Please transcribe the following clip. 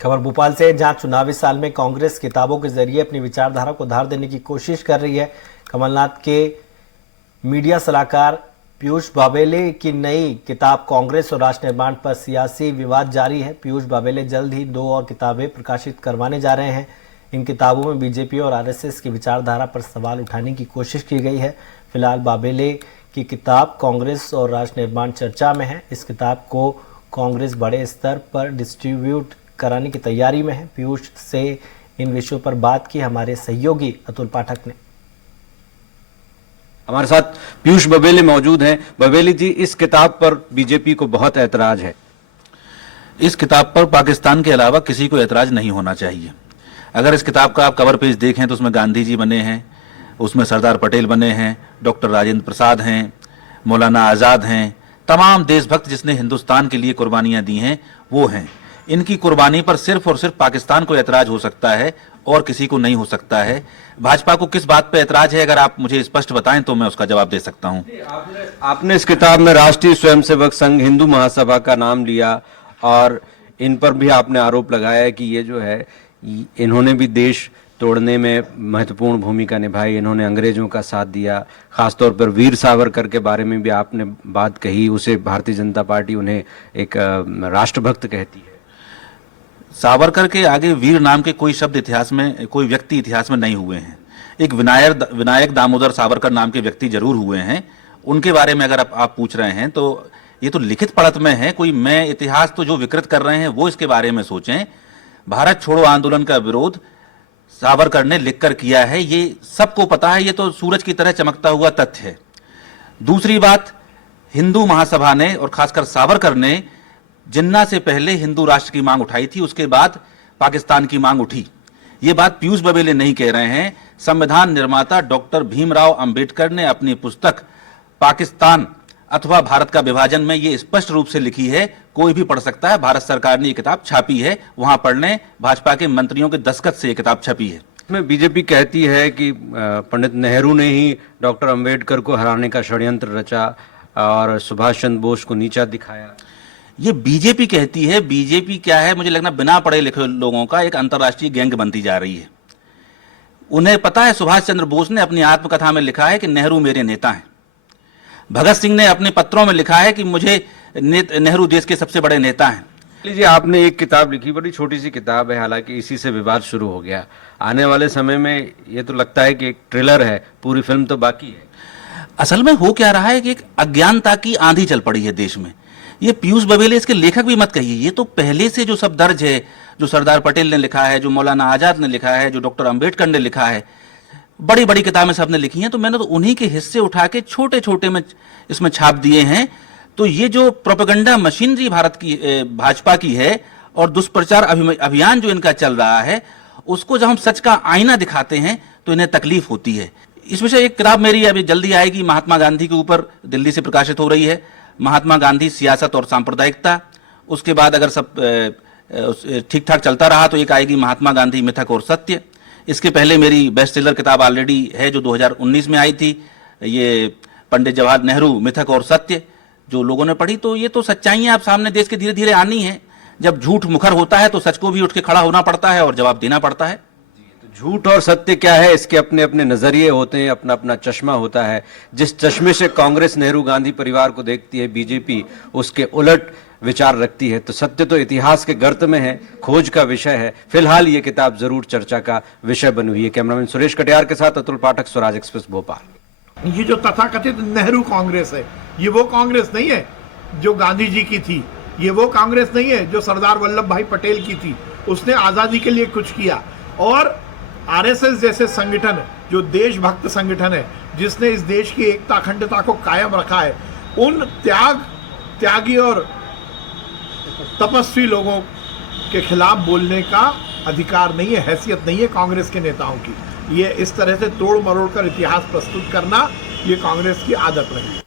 खबर भोपाल से, जहां चुनावी साल में कांग्रेस किताबों के जरिए अपनी विचारधारा को धार देने की कोशिश कर रही है। कमलनाथ के मीडिया सलाहकार पीयूष बाबेले की नई किताब कांग्रेस और राष्ट्र निर्माण पर सियासी विवाद जारी है। पीयूष बाबेले जल्द ही 2 और किताबें प्रकाशित करवाने जा रहे हैं। इन किताबों में बीजेपी और आरएसएस की विचारधारा पर सवाल उठाने की कोशिश की गई है। फिलहाल बाबेले की किताब कांग्रेस और राष्ट्र निर्माण चर्चा में है। इस किताब को कांग्रेस बड़े स्तर पर डिस्ट्रीब्यूट कराने की तैयारी में है। पीयूष से इन विषयों पर बात की हमारे सहयोगी अतुल पाठक ने। हमारे साथ पीयूष बबेले मौजूद हैं। बबेले जी, इस किताब पर बीजेपी को बहुत ऐतराज है। इस किताब पर पाकिस्तान के अलावा किसी को ऐतराज नहीं होना चाहिए। अगर इस किताब का आप कवर पेज देखें तो उसमें गांधी जी बने हैं, उसमें सरदार पटेल बने हैं, डॉक्टर राजेंद्र प्रसाद हैं, मौलाना आज़ाद हैं, तमाम देशभक्त जिसने हिंदुस्तान के लिए कुर्बानियां दी हैं वो हैं। इनकी कुर्बानी पर सिर्फ और सिर्फ पाकिस्तान को ऐतराज हो सकता है और किसी को नहीं हो सकता है। भाजपा को किस बात पे ऐतराज है, अगर आप मुझे स्पष्ट बताएं तो मैं उसका जवाब दे सकता हूं। आपने इस किताब में राष्ट्रीय स्वयंसेवक संघ, हिंदू महासभा का नाम लिया और इन पर भी आपने आरोप लगाया कि ये जो है इन्होंने भी देश तोड़ने में महत्वपूर्ण भूमिका निभाई, इन्होंने अंग्रेजों का साथ दिया। खासतौर पर वीर सावरकर के बारे में भी आपने बात कही, उसे भारतीय जनता पार्टी उन्हें एक राष्ट्रभक्त कहती है। सावरकर के आगे वीर नाम के कोई शब्द इतिहास में, कोई व्यक्ति इतिहास में नहीं हुए हैं। एक विनायक दामोदर सावरकर नाम के व्यक्ति जरूर हुए हैं। उनके बारे में अगर आप पूछ रहे हैं तो ये तो लिखित पढ़त में है। कोई मैं इतिहास तो जो विकृत कर रहे हैं वो इसके बारे में सोचें। भारत छोड़ो आंदोलन का विरोध सावरकर ने लिखकर किया है, ये सबको पता है। ये तो सूरज की तरह चमकता हुआ तथ्य है। दूसरी बात, हिंदू महासभा ने और खासकर सावरकर ने जिन्ना से पहले हिंदू राष्ट्र की मांग उठाई थी, उसके बाद पाकिस्तान की मांग उठी। ये बात पीयूष बबेले नहीं कह रहे हैं। संविधान निर्माता डॉक्टर भीमराव अंबेडकर ने अपनी पुस्तक पाकिस्तान अथवा भारत का विभाजन में ये स्पष्ट रूप से लिखी है, कोई भी पढ़ सकता है। भारत सरकार ने ये किताब छापी है, वहां पढ़ लें। भाजपा के मंत्रियों के दस्तखत से ये किताब छपी है। इसमें बीजेपी कहती है कि पंडित नेहरू ने ही डॉक्टर अंबेडकर को हराने का षड्यंत्र रचा और सुभाष चंद्र बोस को नीचा दिखाया। ये बीजेपी कहती है। बीजेपी क्या है, मुझे लगना बिना पढ़े लिखे लोगों का एक अंतर्राष्ट्रीय गैंग बनती जा रही है। उन्हें पता है, सुभाष चंद्र बोस ने अपनी आत्मकथा में लिखा है कि नेहरू मेरे नेता हैं। भगत सिंह ने अपने पत्रों में लिखा है कि मुझे नेहरू देश के सबसे बड़े नेता हैं। लीजिए, आपने एक किताब लिखी, बड़ी छोटी सी किताब है, हालांकि इसी से विवाद शुरू हो गया। आने वाले समय में ये तो लगता है कि एक ट्रेलर है, पूरी फिल्म तो बाकी है। असल में हो क्या रहा है कि एक अज्ञानता की आंधी चल पड़ी है देश में। ये पीयूष बबेले इसके लेखक भी मत कहिए, ये तो पहले से जो सब दर्ज है, जो सरदार पटेल ने लिखा है, जो मौलाना आजाद ने लिखा है, जो डॉक्टर अंबेडकर ने लिखा है, बड़ी बड़ी किताबें सबने लिखी हैं। तो मैंने तो उन्हीं के हिस्से उठा के छोटे छोटे में इसमें छाप दिए हैं। तो ये जो प्रोपेगेंडा मशीनरी भारत की भाजपा की है और दुष्प्रचार अभियान जो इनका चल रहा है, उसको जब हम सच का आईना दिखाते हैं तो इन्हें तकलीफ होती है। इस विषय एक किताब मेरी अभी जल्दी आएगी, महात्मा गांधी के ऊपर, दिल्ली से प्रकाशित हो रही है। महात्मा गांधी, सियासत और सांप्रदायिकता। उसके बाद अगर सब ठीक ठाक चलता रहा तो एक आएगी महात्मा गांधी, मिथक और सत्य। इसके पहले मेरी बेस्ट सेलर किताब ऑलरेडी है जो 2019 में आई थी, ये पंडित जवाहर नेहरू, मिथक और सत्य, जो लोगों ने पढ़ी। तो ये तो सच्चाइयां आप सामने देश के धीरे धीरे आनी है। जब झूठ मुखर होता है तो सच को भी उठ के खड़ा होना पड़ता है और जवाब देना पड़ता है। झूठ और सत्य क्या है, इसके अपने अपने नजरिए होते हैं, अपना अपना चश्मा होता है। जिस चश्मे से कांग्रेस नेहरू गांधी परिवार को देखती है, बीजेपी उसके उलट विचार रखती है। तो सत्य तो इतिहास के गर्त में है, खोज का विषय है। फिलहाल ये किताब जरूर चर्चा का विषय बनी हुई है। कैमरामैन सुरेश कटियार के साथ अतुल पाठक, स्वराज एक्सप्रेस, भोपाल। ये जो तथाकथित नेहरू कांग्रेस है, ये वो कांग्रेस नहीं है जो गांधी जी की थी। ये वो कांग्रेस नहीं है जो सरदार वल्लभ भाई पटेल की थी। उसने आजादी के लिए कुछ किया। और आरएसएस जैसे संगठन जो देशभक्त संगठन है, जिसने इस देश की एकता अखंडता को कायम रखा है, उन त्यागी और तपस्वी लोगों के खिलाफ बोलने का अधिकार नहीं है, हैसियत नहीं है कांग्रेस के नेताओं की। ये इस तरह से तोड़ मरोड़ कर इतिहास प्रस्तुत करना, ये कांग्रेस की आदत नहीं है।